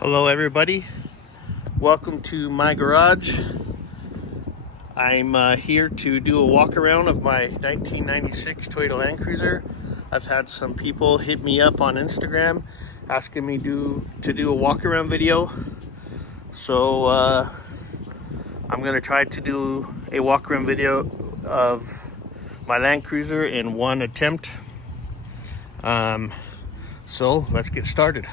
Hello everybody, welcome to my garage. I'm here to do a walk around of my 1996 Toyota Land Cruiser. I've had some people hit me up on Instagram asking me to do a walk around video. So I'm going to try to do a walk around video of my Land Cruiser in one attempt. So let's get started.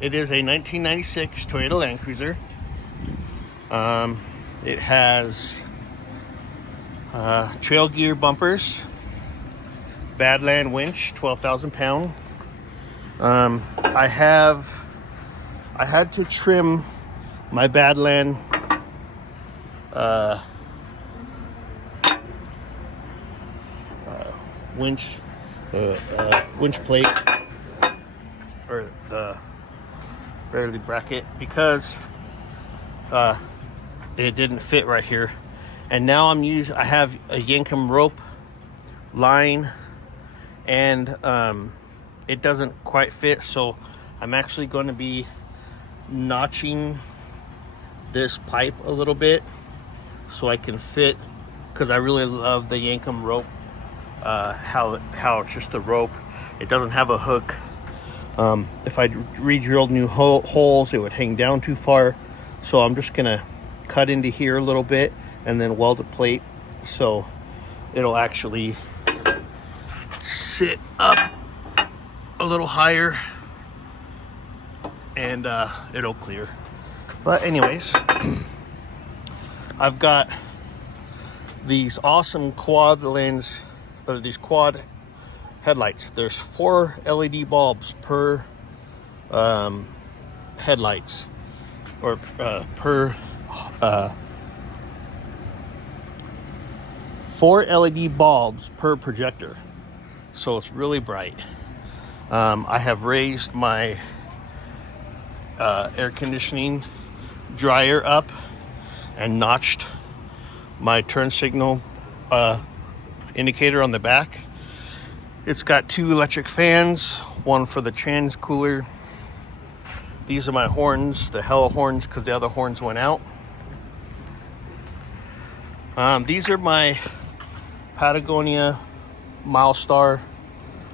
It is a 1996 Toyota Land Cruiser. It has trail gear bumpers, Badland winch, 12,000 pound. I had to trim my Badland winch plate, or the fairly bracket, because it didn't fit right here. And now I have a Yankum rope line, and it doesn't quite fit, so I'm actually going to be notching this pipe a little bit so I can fit, because I really love the Yankum rope, how it's just the rope. It doesn't have a hook. If I re-drilled new holes, it would hang down too far. So I'm just gonna cut into here a little bit and then weld a plate so it'll actually sit up a little higher, and it'll clear. But anyways, I've got these awesome quad lens, these quad headlights. There's 4 LED bulbs per headlights, or per 4 LED bulbs per projector, so it's really bright. I have raised my air conditioning dryer up and notched my turn signal indicator on the back. It's got 2 electric fans, one for the trans cooler. These are my horns, the Hella horns, because the other horns went out. These are my Patagonia Milestar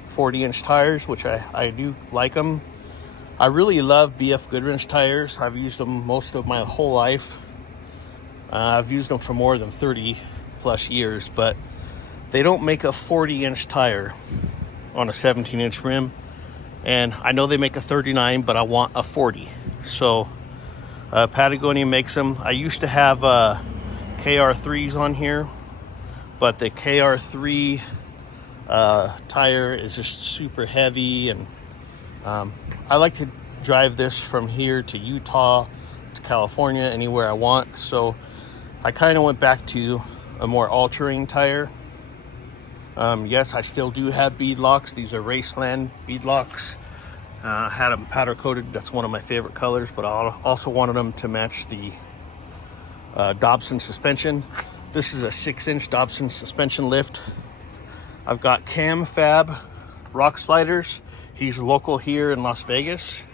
40-inch tires, which I do like them. I really love BF Goodwrench tires. I've used them most of my whole life. I've used them for more than 30 plus years, but they don't make a 40-inch tire on a 17-inch rim. And I know they make a 39, but I want a 40. So Patagonia makes them. I used to have KR3s on here, but the KR3 tire is just super heavy, and I like to drive this from here to Utah, to California, anywhere I want. So I kind of went back to a more all-terrain tire. Yes, I still do have bead locks. These are Raceland bead locks. I had them powder coated. That's one of my favorite colors, but I also wanted them to match the Dobson suspension. This is a 6-inch Dobson suspension lift. I've got Cam Fab rock sliders. He's local here in Las Vegas.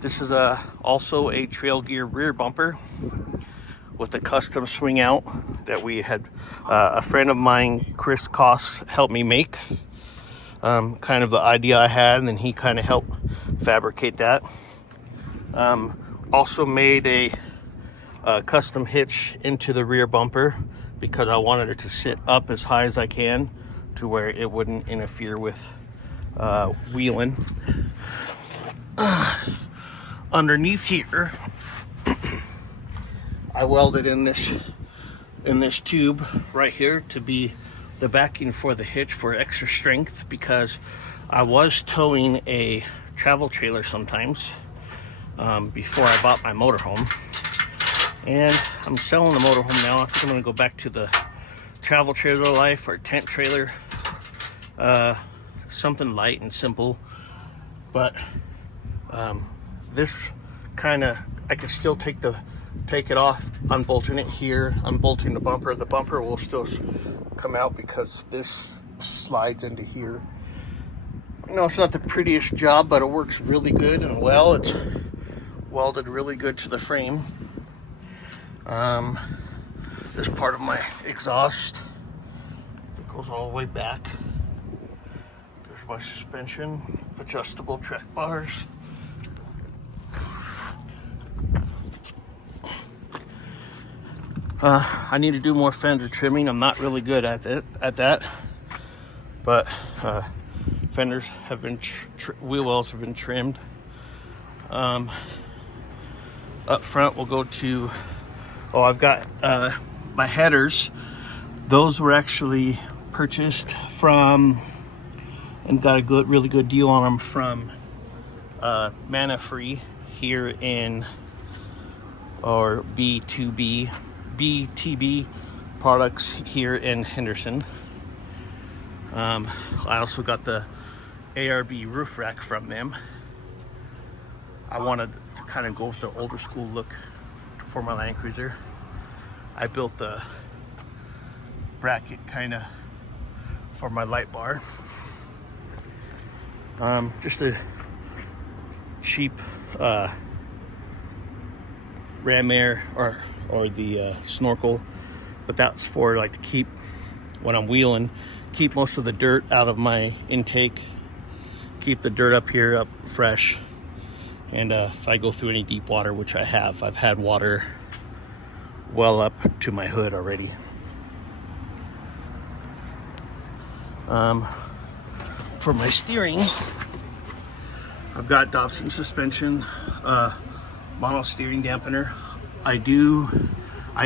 This is also a trail gear rear bumper with a custom swing out that we had a friend of mine, Chris Koss, helped me make. Kind of the idea I had, and then he kind of helped fabricate that. Also made a custom hitch into the rear bumper because I wanted it to sit up as high as I can to where it wouldn't interfere with wheeling. Underneath here, I welded in this tube right here to be the backing for the hitch for extra strength, because I was towing a travel trailer sometimes before I bought my motorhome, and I'm selling the motorhome now. I think I'm going to go back to the travel trailer life, or tent trailer, something light and simple. But this kind of, I can still take it off, unbolting it here, unbolting the bumper. The bumper will still come out because this slides into here. You know, it's not the prettiest job, but it works really good and well. It's welded really good to the frame. There's part of my exhaust that goes all the way back. There's my suspension, adjustable track bars. I need to do more fender trimming. I'm not really good at that, but fenders have been wheel wells have been trimmed. Up front, we'll go to. Oh, I've got my headers. Those were actually purchased from and got a really good deal on them from Mana Free here in, or BTB products here in Henderson. I also got the ARB roof rack from them. I wanted to kind of go with the older school look for my Land Cruiser. I built the bracket kind of for my light bar. Just a cheap ram air or the snorkel, but that's for like to keep, when I'm wheeling, keep most of the dirt out of my intake, keep the dirt up here up fresh. And if I go through any deep water, which I have, I've had water well up to my hood already. For my steering, I've got Dobson suspension, mono steering dampener. I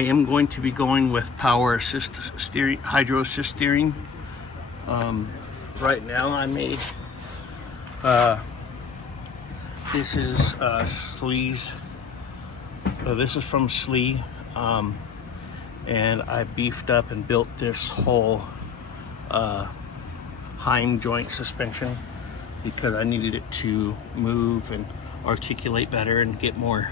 am going to be going with power assist steering, hydro assist steering. Right now I made, this is Slee's. This is from Slee, and I beefed up and built this whole Heim joint suspension because I needed it to move and articulate better and get more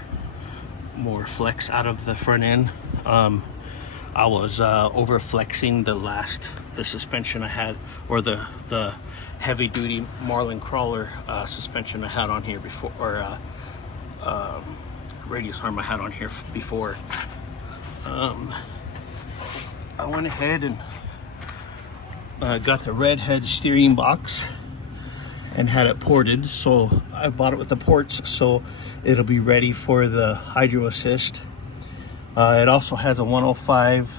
flex out of the front end. I was over flexing the suspension I had, or the heavy duty Marlin Crawler suspension I had on here before, or radius arm I had on here before. I went ahead and got the red head steering box and had it ported, so I bought it with the ports so it'll be ready for the hydro assist. It also has a 105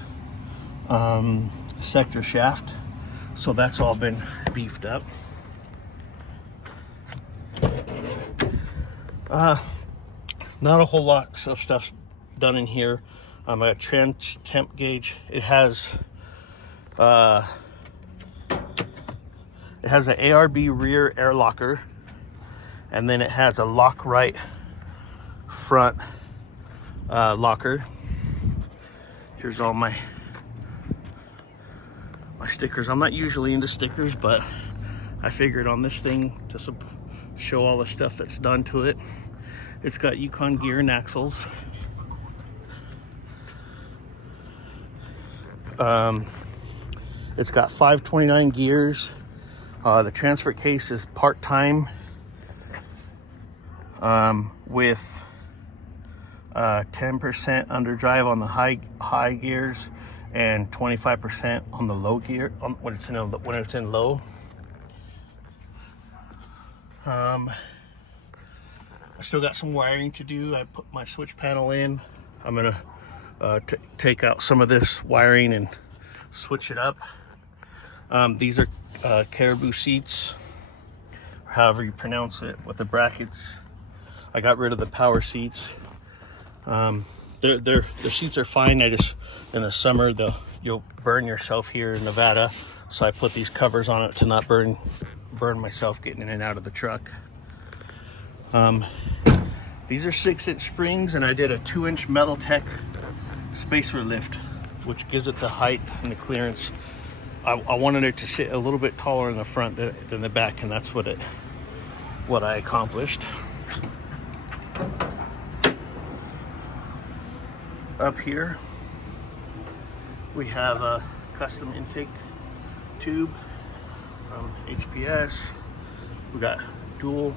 sector shaft, so that's all been beefed up. Not a whole lot of stuff's done in here. I got trench temp gauge. It has an ARB rear air locker, and then it has a Lock-Right front locker. Here's all my stickers. I'm not usually into stickers, but I figured on this thing to show all the stuff that's done to it. It's got Yukon gear and axles. It's got 529 gears. The transfer case is part-time with 10% underdrive on the high gears and 25% on the low gear when it's in low. I still got some wiring to do. I put my switch panel in. I'm gonna take out some of this wiring and switch it up. These are Caribou seats, however you pronounce it, with the brackets. I got rid of the power seats. The seats are fine. I just, in the summer, you'll burn yourself here in Nevada, so I put these covers on it to not burn myself getting in and out of the truck. These are 6-inch springs, and I did a 2-inch Metal-Tech spacer lift, which gives it the height and the clearance. I wanted it to sit a little bit taller in the front than the back, and that's what I accomplished. Up here, we have a custom intake tube from HPS. We got dual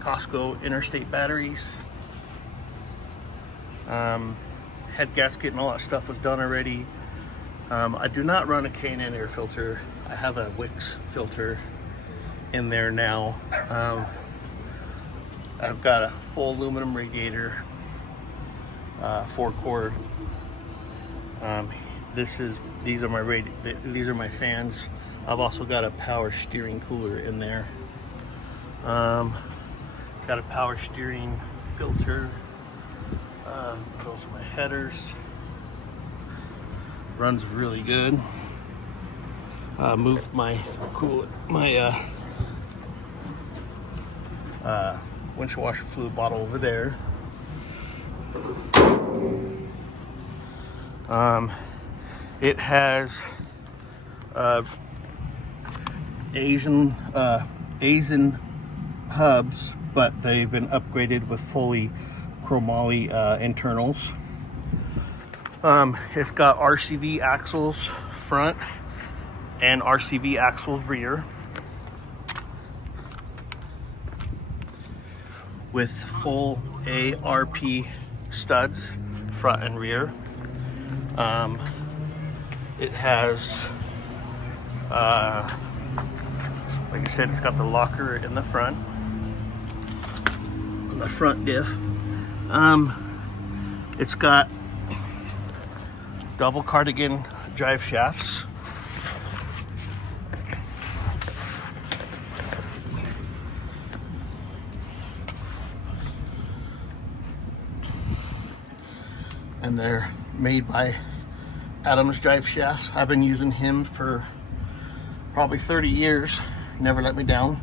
Costco interstate batteries. Head gasket and all that stuff was done already. I do not run a K&N air filter. I have a Wix filter in there now. I've got a full aluminum radiator, 4-core. These are my fans. I've also got a power steering cooler in there. It's got a power steering filter. Those are my headers. Runs really good. Moved my windshield washer fluid bottle over there. It has Asian hubs, but they've been upgraded with fully chromoly internals. It's got RCV axles front and RCV axles rear, with full ARP studs front and rear. It has, like I said, it's got the locker in the front, on the front diff. It's got double cardigan drive shafts. And they're made by Adams Drive Shafts. I've been using him for probably 30 years. Never let me down.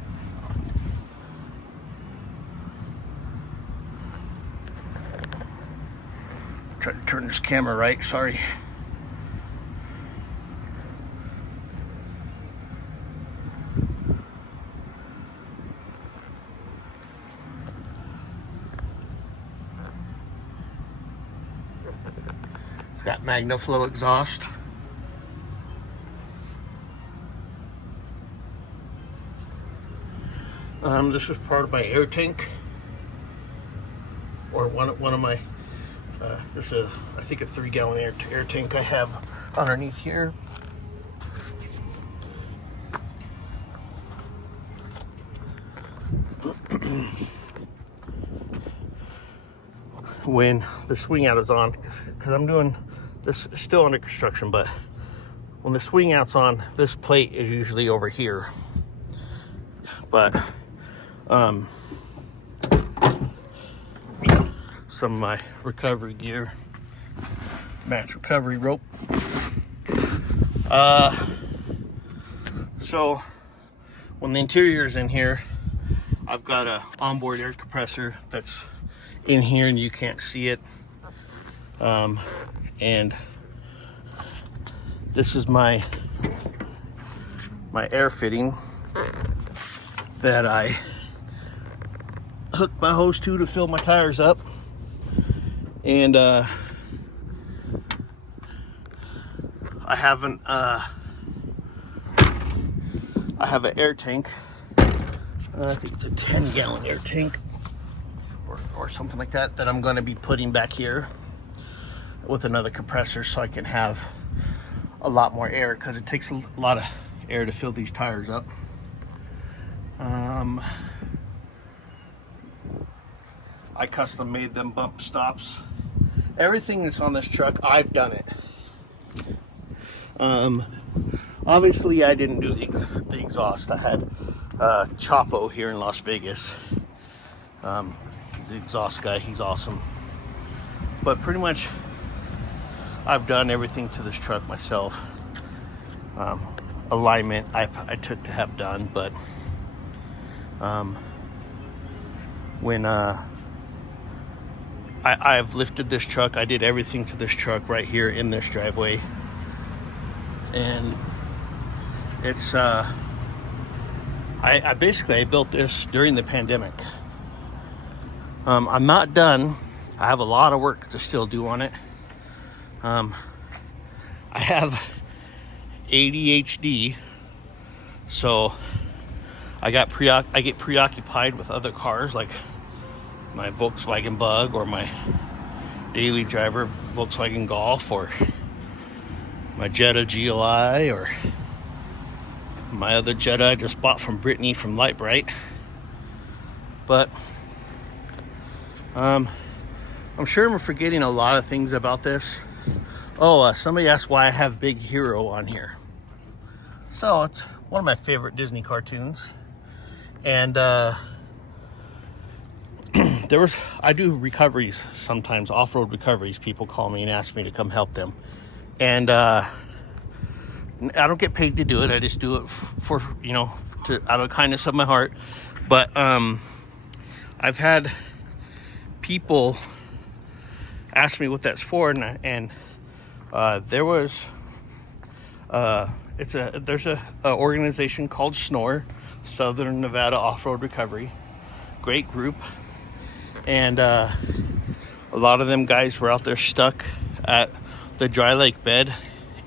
Try to turn this camera right, sorry. It's got MagnaFlow exhaust. This is part of my air tank, or one of my. This is I think a 3-gallon air tank I have underneath here. When the swing out is on, because I'm doing this still under construction, but when the swing out's on, this plate is usually over here. But some of my recovery gear, match recovery rope. So when the interior is in here, I've got a onboard air compressor that's in here and you can't see it. And this is my air fitting that I hooked my hose to fill my tires up. And I have an air tank. I think it's a 10-gallon air tank or something like that I'm going to be putting back here with another compressor, so I can have a lot more air, because it takes a lot of air to fill these tires up. I custom made them bump stops. Everything that's on this truck, I've done it. Obviously I didn't do the exhaust. I had Chapo here in Las Vegas. He's the exhaust guy, he's awesome. But pretty much I've done everything to this truck myself. Alignment I took to have done, but when I've lifted this truck, I did everything to this truck right here in this driveway. And it's I basically built this during the pandemic. I'm not done. I have a lot of work to still do on it. I have ADHD, so I get preoccupied with other cars like my Volkswagen Bug or my daily driver Volkswagen Golf or my Jetta GLI or my other Jetta I just bought from Brittany from Lightbright. But I'm sure I'm forgetting a lot of things about this. Oh, somebody asked why I have Big Hero on here. So it's one of my favorite Disney cartoons. And I do recoveries sometimes, off-road recoveries. People call me and ask me to come help them. And I don't get paid to do it. I just do it for out of the kindness of my heart. But I've had people ask me what that's for, and there was there's a organization called SNOR, Southern Nevada Off-Road Recovery. Great group. And a lot of them guys were out there stuck at the dry lake bed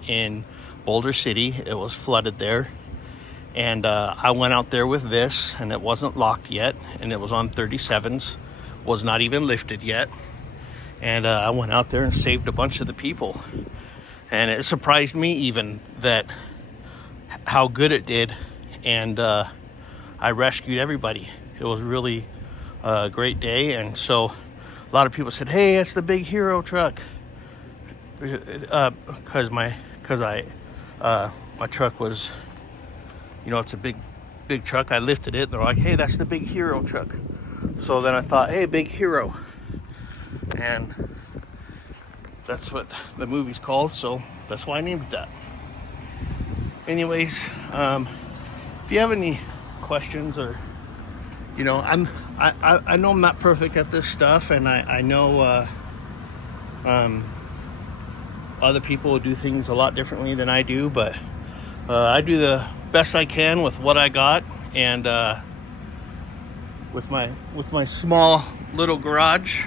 in Boulder City. It was flooded there. And I went out there with this, and it wasn't locked yet, and it was on 37s, was not even lifted yet. And I went out there and saved a bunch of the people. And it surprised me even that how good it did. And I rescued everybody. It was really a great day. And so a lot of people said, hey, it's the Big Hero truck. Because my truck was, it's a big truck. I lifted it. They're like, hey, that's the Big Hero truck. So then I thought, hey, Big Hero. And that's what the movie's called, so that's why I named it that. Anyways, if you have any questions or, I know I'm not perfect at this stuff, and I know other people will do things a lot differently than I do, but I do the best I can with what I got, and with my small little garage.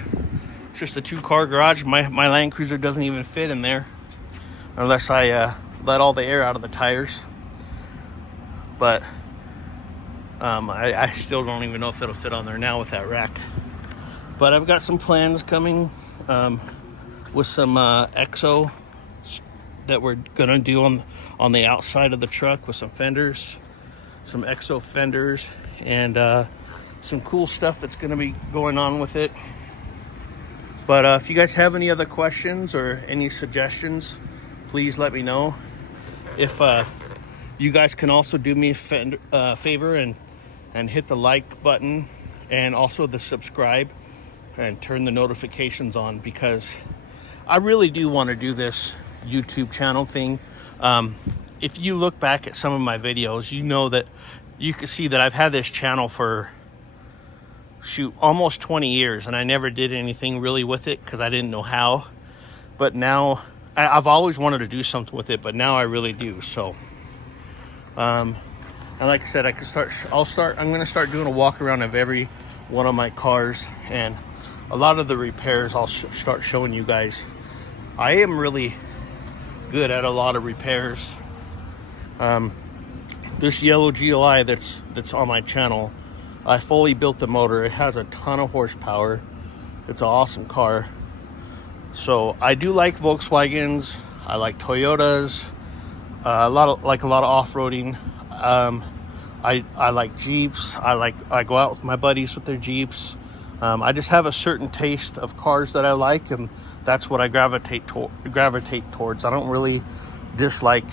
Just a 2-car garage. My Land Cruiser doesn't even fit in there unless I let all the air out of the tires. But I still don't even know if it'll fit on there now with that rack. But I've got some plans coming with some EXO that we're gonna do on the outside of the truck with some fenders, some EXO fenders, and some cool stuff that's gonna be going on with it. But if you guys have any other questions or any suggestions, please let me know. If you guys can also do me a favor and hit the like button and also the subscribe and turn the notifications on, because I really do want to do this YouTube channel thing. If you look back at some of my videos, that you can see that I've had this channel for almost 20 years, and I never did anything really with it because I didn't know how. But now I've always wanted to do something with it, but now I really do. So and like I said, I'm going to start doing a walk around of every one of my cars, and a lot of the repairs I'll start showing you guys. I am really good at a lot of repairs. This yellow GLI that's on my channel, I fully built the motor. It has a ton of horsepower. It's an awesome car. So I do like Volkswagens. I like Toyotas. A lot of off-roading. I like Jeeps. I go out with my buddies with their Jeeps. I just have a certain taste of cars that I like, and that's what I gravitate towards. I don't really dislike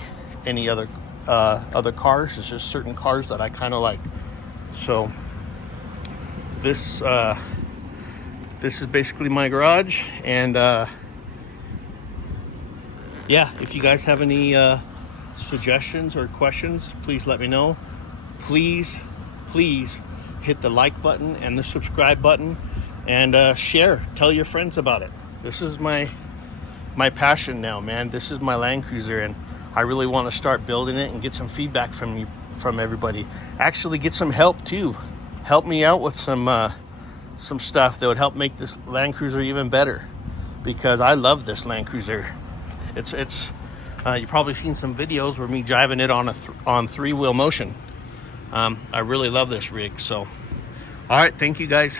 any other cars. It's just certain cars that I kind of like. So this is basically my garage, and yeah, if you guys have any suggestions or questions, please let me know. Please hit the like button and the subscribe button, and tell your friends about it. This is my passion now, man. This is my Land Cruiser, and I really want to start building it and get some feedback from everybody. Actually get some help too. Help me out with some stuff that would help make this Land Cruiser even better, because I love this Land Cruiser. It's you've probably seen some videos where me driving it on 3-wheel motion. I really love this rig. So, all right, thank you guys.